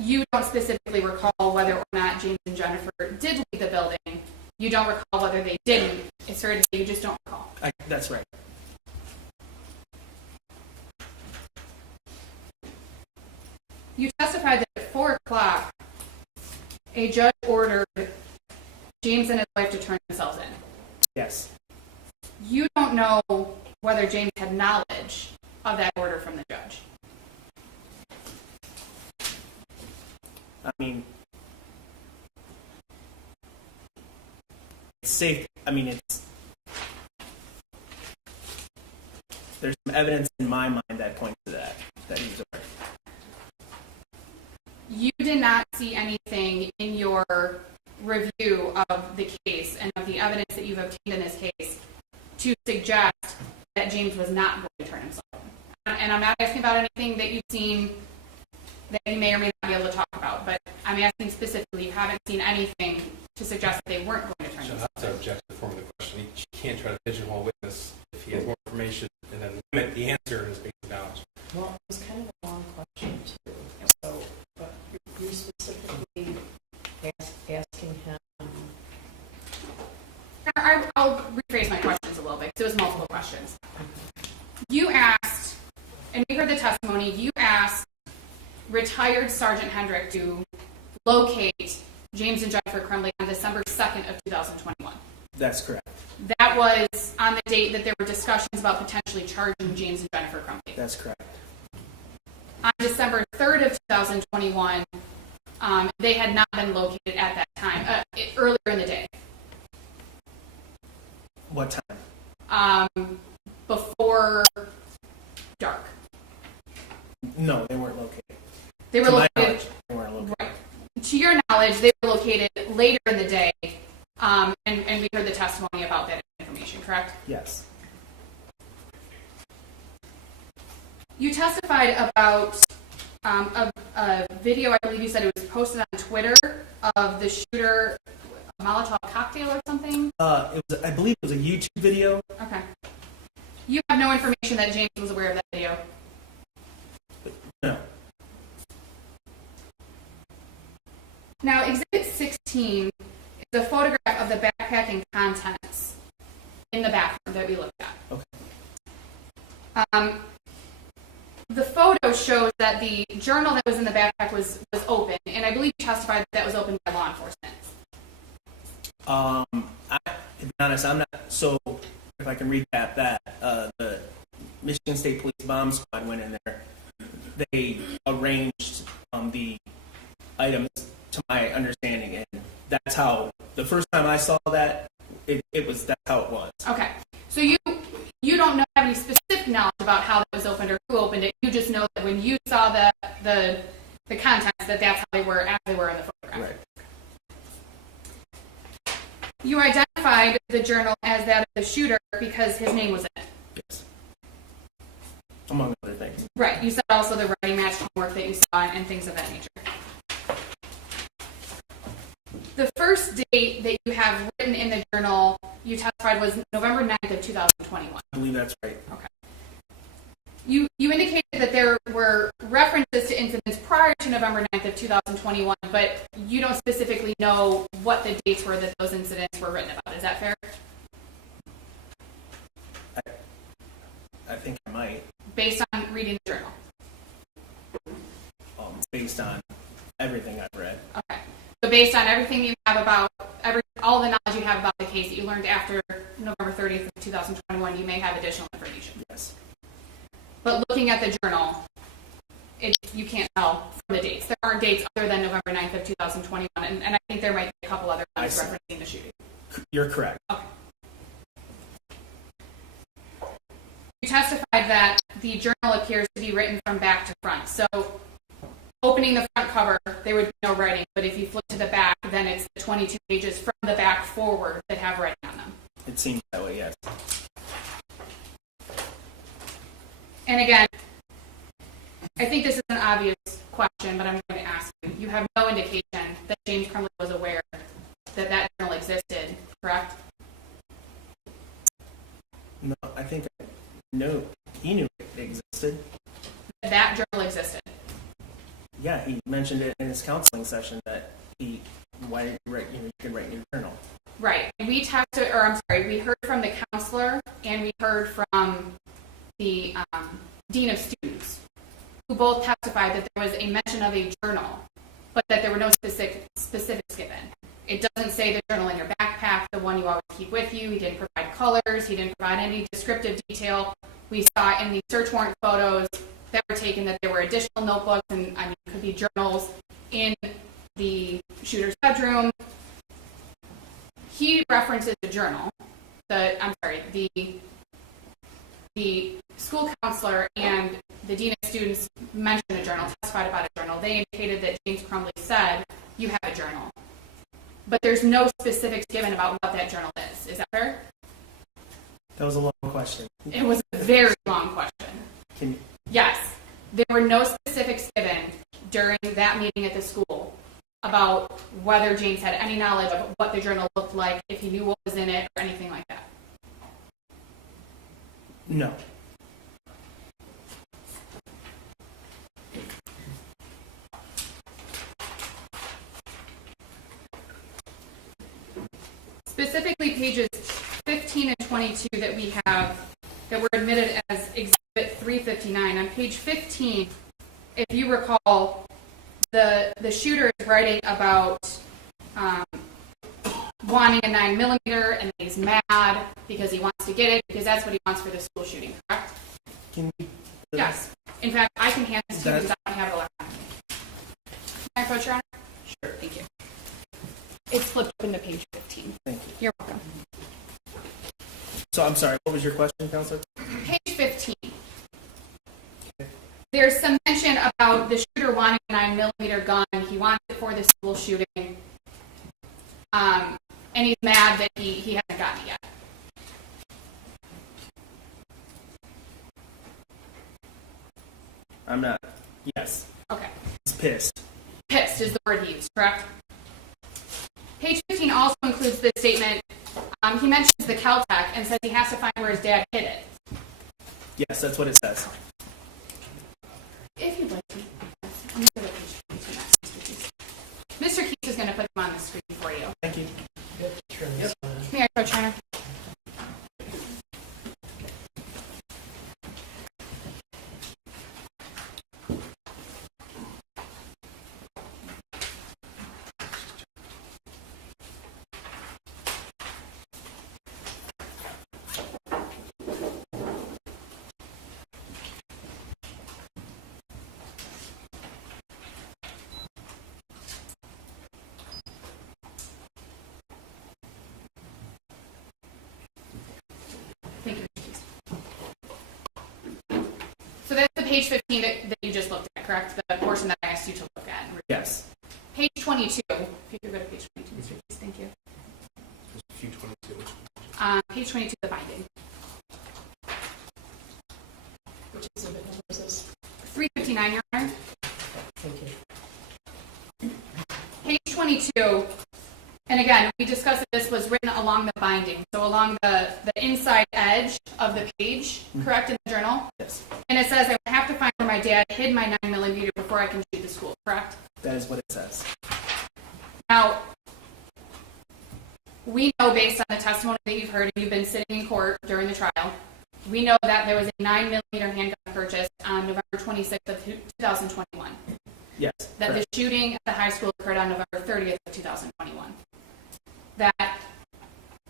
you don't specifically recall whether or not James and Jennifer did leave the building. You don't recall whether they didn't. It's fair to say you just don't recall. That's right. You testified that at 4 o'clock, a judge ordered James and his wife to turn themselves in. Yes. You don't know whether James had knowledge of that order from the judge. I mean, it's safe. I mean, there's some evidence in my mind that points to that he was aware. You did not see anything in your review of the case and of the evidence that you've obtained in this case to suggest that James was not going to turn himself in. And I'm not asking about anything that you've seen that you may or may not be able to talk about, but I'm asking specifically, you haven't seen anything to suggest that they weren't going to turn She'll themselves have to object to the form of the question. She can't try to pigeonhole a witness if he has more information and then limit the answer in his basic knowledge. Well, it was kind of a long question too. So, but you're specifically asking him. I'll rephrase my questions a little bit, because it was multiple questions. You asked, and we heard the testimony, you asked retired Sergeant Hendrick to locate James and Jennifer Crumbley on December 2nd of 2021. That's correct. That was on the date that there were discussions about potentially charging James and Jennifer Crumbley. That's correct. On December 3rd of 2021, they had not been located at that time, earlier in the day. What time? Before dark. No, they weren't located. They were To my located, knowledge, they weren't located. right. To your knowledge, they were located later in the day, and we heard the testimony about that information, correct? Yes. You testified about a video, I believe you said it was posted on Twitter, of the shooter, a Molotov cocktail or something? I believe it was a YouTube video. Okay. You have no information that James was aware of that video? No. Now, Exhibit 16 is a photograph of the backpack and contents in the bathroom that we looked at. Okay. The photo shows that the journal that was in the backpack was open, and I believe you testified that was opened by law enforcement. To be honest, I'm not. So, if I can recap that, the Michigan State Police bomb squad went in there. They arranged the items to my understanding, and that's how the first time I saw that, that's how it was. Okay. So you don't have any specific knowledge about how that was opened or who opened it. You just know that when you saw the contents, that's how they were as they were in the photograph. Right. You identified the journal as that of the shooter because his name was in it. Yes. Among other things. Right. You said also the writing matched homework that you saw and things of that nature. The first date that you have written in the journal you testified was November 9th of 2021. I believe that's right. Okay. You indicated that there were references to incidents prior to November 9th of 2021, but you don't specifically know what the dates were that those incidents were written about. Is that fair? I think I might, Based on reading the journal. based on everything I've read. Okay. So based on everything you have about, all the knowledge you have about the case that you learned after November 30th of 2021, you may have additional information. Yes. But looking at the journal, you can't tell from the dates. There aren't dates other than November 9th of 2021, and I think there might be a couple other ones referencing the shooting. You're correct. Okay. You testified that the journal appears to be written from back to front. So opening the front cover, there would be no writing, but if you flip to the back, then it's the 22 pages from the back forward that have writing on them. It seems that way, yes. And again, I think this is an obvious question, but I'm going to ask you. You have no indication that James Crumbley was aware that that journal existed, correct? No, I think no, he knew it existed. That journal existed. Yeah, he mentioned it in his counseling session that why did you write, you can write in your journal. Right. We we heard from the counselor and we heard from the dean of students, who both testified that there was a mention of a journal, but that there were no specifics given. It doesn't say the journal in your backpack, the one you always keep with you. He didn't provide colors. He didn't provide any descriptive detail. We saw in the search warrant photos that were taken that there were additional notebooks and, it could be journals in the shooter's bedroom. He references the journal. The school counselor and the dean of students mentioned a journal, testified about a journal. They indicated that James Crumbley said, you have a journal. But there's no specifics given about what that journal is. Is that fair? That was a long question. It was a very long question. Yes. There were no specifics given during that meeting at the school about whether James had any knowledge of what the journal looked like, if he knew what was in it, or anything like that. No. Specifically, pages 15 and 22 that we have that were admitted as Exhibit 359. On page 15, if you recall, the shooter is writing about wanting a 9mm and he's mad because he wants to get it because that's what he wants for the school shooting, correct? Yes. In fact, I can hand this to you because I don't have it electronically. Can I approach your honor? Sure. Thank you. It's flipped open to page 15. Thank you. You're welcome. So I'm sorry, what was your question, Counselor? Page 15. There's some mention about the shooter wanting a 9mm gun. He wants it for the school shooting. And he's mad that he hasn't gotten it yet. I'm not. Yes. Okay. He's pissed. Pissed is the word he used, correct? Page 15 also includes this statement. He mentions the Caltech and says he has to find where his dad hid it. Yes, that's what it says. If you'd like to. I'm going to go to page 22 next, Mr. Keys. Mr. Keys is going to put them on the screen for you. Thank you. May I approach, Honor? Thank you, Mr. Keys. So that's the page 15 that you just looked at, correct? The portion that I asked you to look at. Yes. Page 22. If you could go to page 22, Mr. Keys. Thank you. Few 22. Page 22, the binding. Which exhibit number is this? 359, Your Honor. Thank you. Page 22, and again, we discussed that this was written along the binding, so along the inside edge of the page, correct, in the journal? Yes. And it says, I have to find where my dad hid my 9mm before I can shoot the school, correct? That is what it says. Now, we know based on the testimony that you've heard and you've been sitting in court during the trial, we know that there was a 9mm handgun purchased on November 26th of 2021. Yes. That correct. the shooting at the high school occurred on November 30th of 2021. That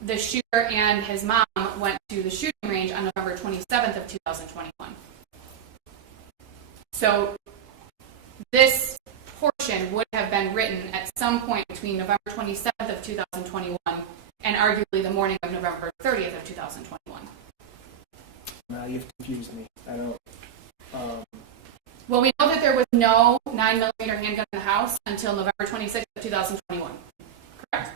the shooter and his mom went to the shooting range on November 27th of 2021. So this portion would have been written at some point between November 27th of 2021 and arguably the morning of November 30th of 2021. Now you've confused me. I don't. Well, we know that there was no 9mm handgun in the house until November 26th of 2021. Correct?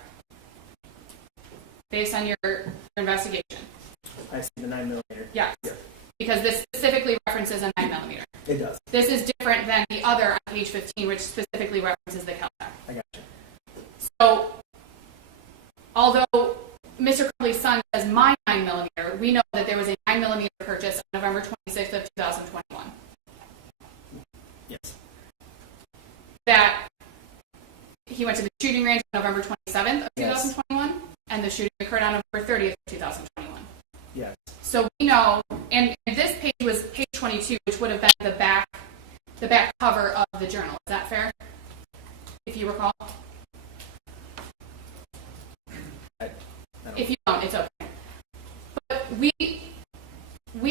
Based on your investigation. I see the 9mm. Yes. Yeah. Because this specifically references a 9mm. It does. This is different than the other on page 15, which specifically references the Caltech. I got you. So although Mr. Crumbley's son says my 9mm, we know that there was a 9mm purchase on November 26th of 2021. Yes. That he went to the shooting range on November 27th of Yes. 2021, and the shooting occurred on November 30th of 2021. Yes. So we know, and this page was page 22, which would have been the back cover of the journal. Is that fair? If you recall? If you don't, it's okay. But we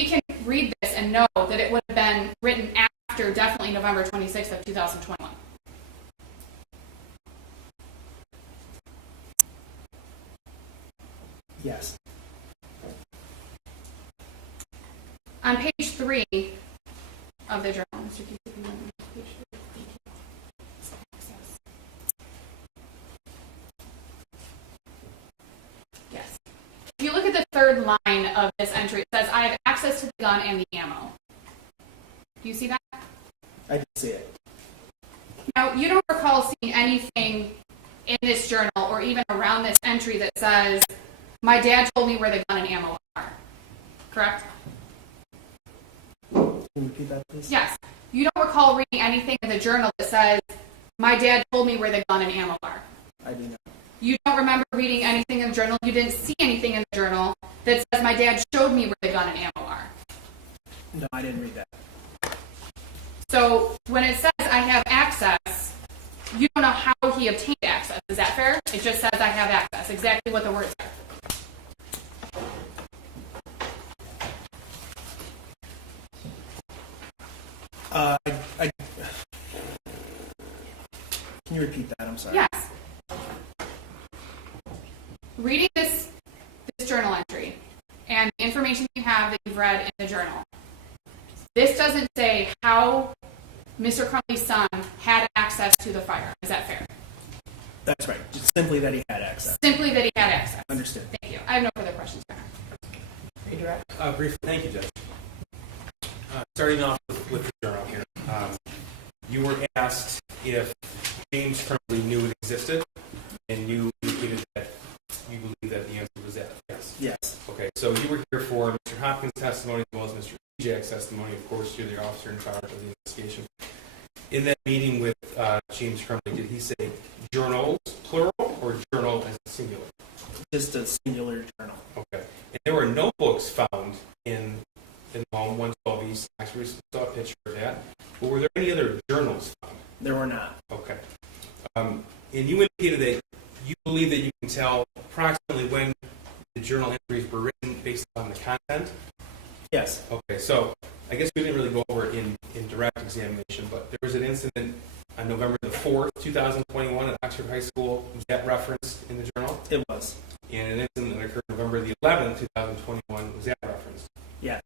can read this and know that it would have been written after definitely November 26th of 2021. Yes. On page 3 of the journal, Mr. Keith, if you want to page 3. Yes. If you look at the third line of this entry, it says, I have access to the gun and the ammo. Do you see that? I did see it. Now, you don't recall seeing anything in this journal or even around this entry that says, my dad told me where the gun and ammo are. Correct? Can you repeat that, please? Yes. You don't recall reading anything in the journal that says, my dad told me where the gun and ammo are. I do not. You don't remember reading anything in the journal. You didn't see anything in the journal that says, my dad showed me where the gun and ammo are. No, I didn't read that. So when it says, I have access, you don't know how he obtained access. Is that fair? It just says, I have access. Exactly what the words are. Can you repeat that? I'm sorry. Yes. Reading this journal entry and the information you have that you've read in the journal, this doesn't say how Mr. Crumbley's son had access to the firearm. Is that fair? That's right. Just simply that he had access. Simply that he had access. Understood. Thank you. I have no further questions. Redirect. Briefly, thank you, Judge. Starting off with the journal here. You were asked if James Crumbley knew it existed, and you indicated that you believe that the answer was that. Yes. Yes. Okay, so you were here for Mr. Hopkins' testimony as well as Mr. Jack's testimony, of course, you're the officer in charge of the investigation. In that meeting with James Crumbley, did he say journals, plural, or journal as a singular? Just a singular journal. Okay. And there were notebooks found in the home, 112 East. Actually, we saw a picture of that. But were there any other journals found? There were not. Okay. And you indicated that you believe that you can tell approximately when the journal entries were written based on the content? Yes. Okay, so I guess we didn't really go over it in direct examination, but there was an incident on November the 4th, 2021 at Oxford High School. Was that referenced in the journal? It was. And an incident that occurred November the 11th, 2021. Was that referenced? Yes.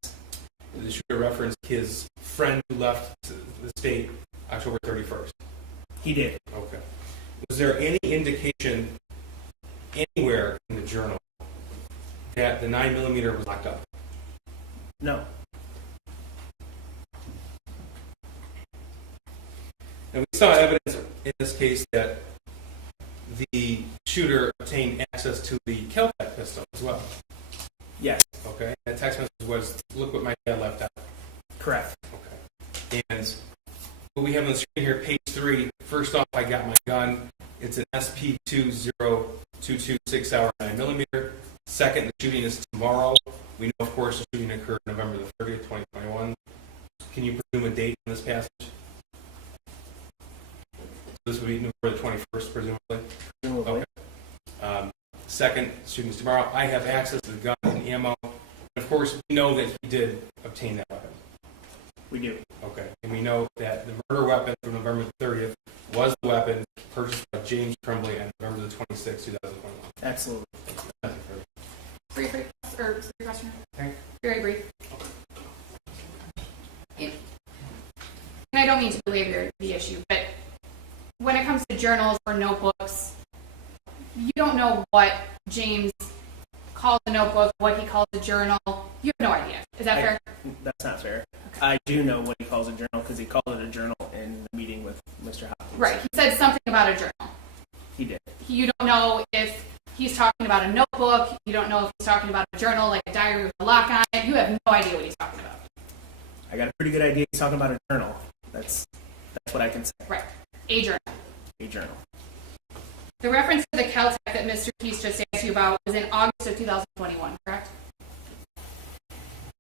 The shooter referenced his friend who left the state October 31st. He did. Okay. Was there any indication anywhere in the journal that the 9mm was locked up? No. And we saw evidence in this case that the shooter obtained access to the Kel-Tec pistol as well. Yes. Okay. That text message was, "Look what my dad left out." Correct. Okay. And what we have on the screen here, page 3. First off, I got my gun. It's an SP-2022 6-hour 9mm. Second, the shooting is tomorrow. We know, of course, the shooting occurred November the 30th, 2021. Can you presume a date in this passage? This would be November the 21st, presumably. Presumably. Okay. Second, shooting's tomorrow. I have access to the gun and ammo. And of course, we know that he did obtain that weapon. We do. Okay. And we know that the murder weapon from November the 30th was the weapon purchased by James Crumbley on November the 26th, 2021. Absolutely. Brief question? Okay. Very brief. And I don't mean to belabor the issue, but when it comes to journals or notebooks, you don't know what James calls a notebook, what he calls a journal. You have no idea. Is that fair? That's not fair. I do know what he calls a journal because he called it a journal in the meeting with Mr. Hopkins. Right. He said something about a journal. He did. You don't know if he's talking about a notebook. You don't know if he's talking about a journal, like a diary with a lock on it. You have no idea what he's talking about. I got a pretty good idea. He's talking about a journal. That's what I can say. Right. A journal. A journal. The reference to the Caltech that Mr. Keese just asked you about was in August of 2021, correct?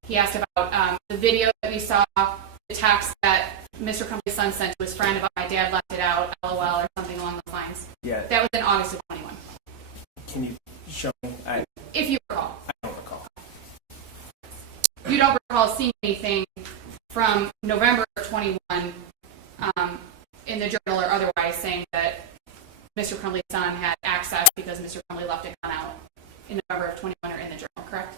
He asked about the video that we saw, the text that Mr. Crumbley's son sent to his friend about my dad left it out, LOL, or something along those lines. Yeah. That was in August of 21. Can you show me? I If you recall. don't recall. You don't recall seeing anything from November of 21 in the journal or otherwise saying that Mr. Crumbley's son had access because Mr. Crumbley left a gun out in November of 21 or in the journal, correct?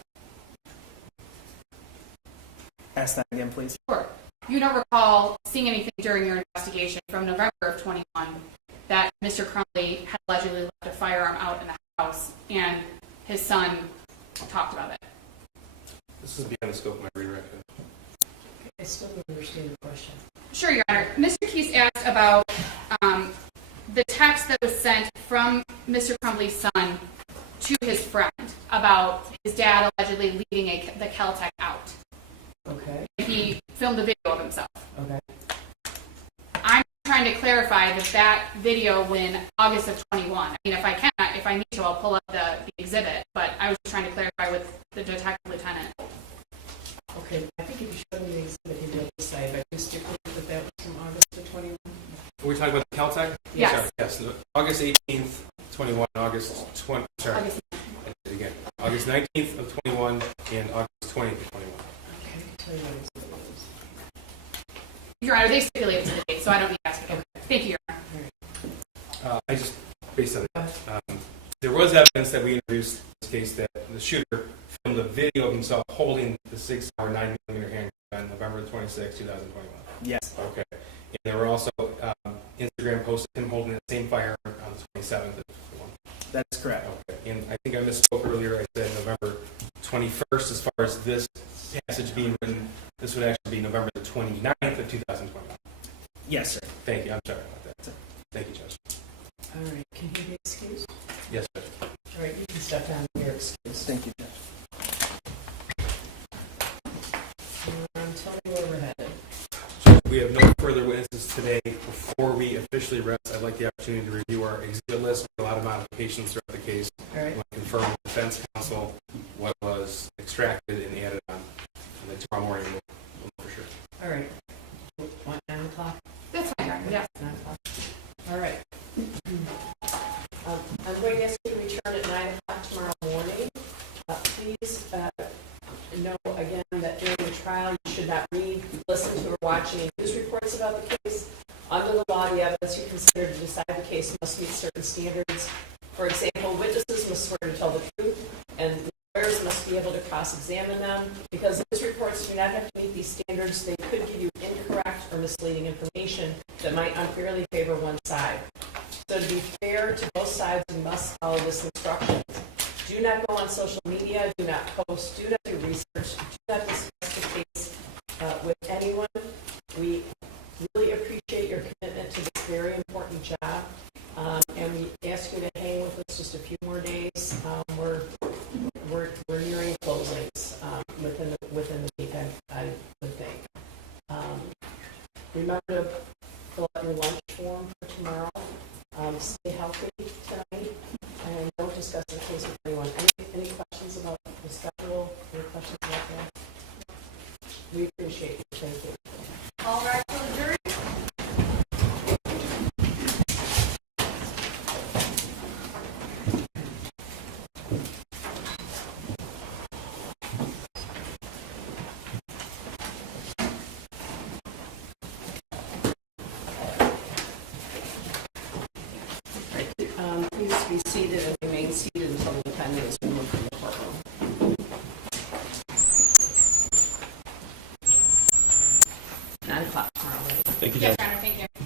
Ask that again, please. Sure. You don't recall seeing anything during your investigation from November of 21 that Mr. Crumbley had allegedly left a firearm out in the house and his son talked about it. This is beyond the scope of my redirect. I still don't understand the question. Sure, Your Honor. Mr. Keese asked about the text that was sent from Mr. Crumbley's son to his friend about his dad allegedly leaving the Caltech out. Okay, He filmed a video of himself. okay. I'm trying to clarify that video was in August of 21. I mean, if I need to, I'll pull up the exhibit, but I was trying to clarify with the detective lieutenant. Okay, I think if you showed me the exhibit, you'd be able to say, but you stipulate that was from August of 21? Are we talking about the Caltech? Yes. Sorry, yes. August 18th, 21, August 20, sorry. August. I did it again. August 19th of 21 and August 20th of 21. Okay, I can tell you what exhibit it was. Your Honor, they stipulated to the date, so I don't need to ask again. Thank you, Your Honor. I just, based on that, there was evidence that we introduced in this case that the shooter filmed a video of himself holding the 6-hour 9mm handgun on November 26, 2021. Yes. Okay. And there were also Instagram posts of him holding the same firearm on the 27th of 21. That is correct. Okay. And I think I misspoke earlier. I said November 21st as far as this passage being written. This would actually be November the 29th of 2021. Yes, sir. Thank you. I'm sorry about that. Thank you, Judge. All right, can he be excused? Yes, Judge. All right, you can step down and you're excused. Thank you, Judge. Tell me where we're headed. We have no further witnesses today. Before we officially rest, I'd like the opportunity to review our exhibit list. A lot of modifications throughout the case. All I right, want to confirm with defense counsel what was extracted and added on. And then tomorrow morning we'll know for sure. all right. Want 9 o'clock? That's fine, Your Honor. Yes. 9 o'clock. All right. I'm going to ask you to return at 9 o'clock tomorrow morning. Please know again that during the trial you should not read, listen to, or watch any news reports about the case. Under the law, the evidence you consider to decide the case must meet certain standards. For example, witnesses must swear to tell the truth, and lawyers must be able to cross-examine them. Because news reports do not have to meet these standards, they could give you incorrect or misleading information that might unfairly favor one side. So to be fair to both sides, you must follow this instruction. Do not go on social media, do not post, do not do research, do not discuss the case with anyone. We really appreciate your commitment to this very important job, and we ask you to hang with us just a few more days. We're nearing closings within the week, I would think. Remember to fill out your lunch form for tomorrow. Stay healthy tonight, and don't discuss the case with anyone. Any questions about the schedule? Any questions about that? We appreciate you. Thank you. All right, for the jury. Please be seated and remain seated until the defendant is removed from the courtroom. 9 o'clock tomorrow, right? Thank you, Yes, Judge. Your Honor. Thank you.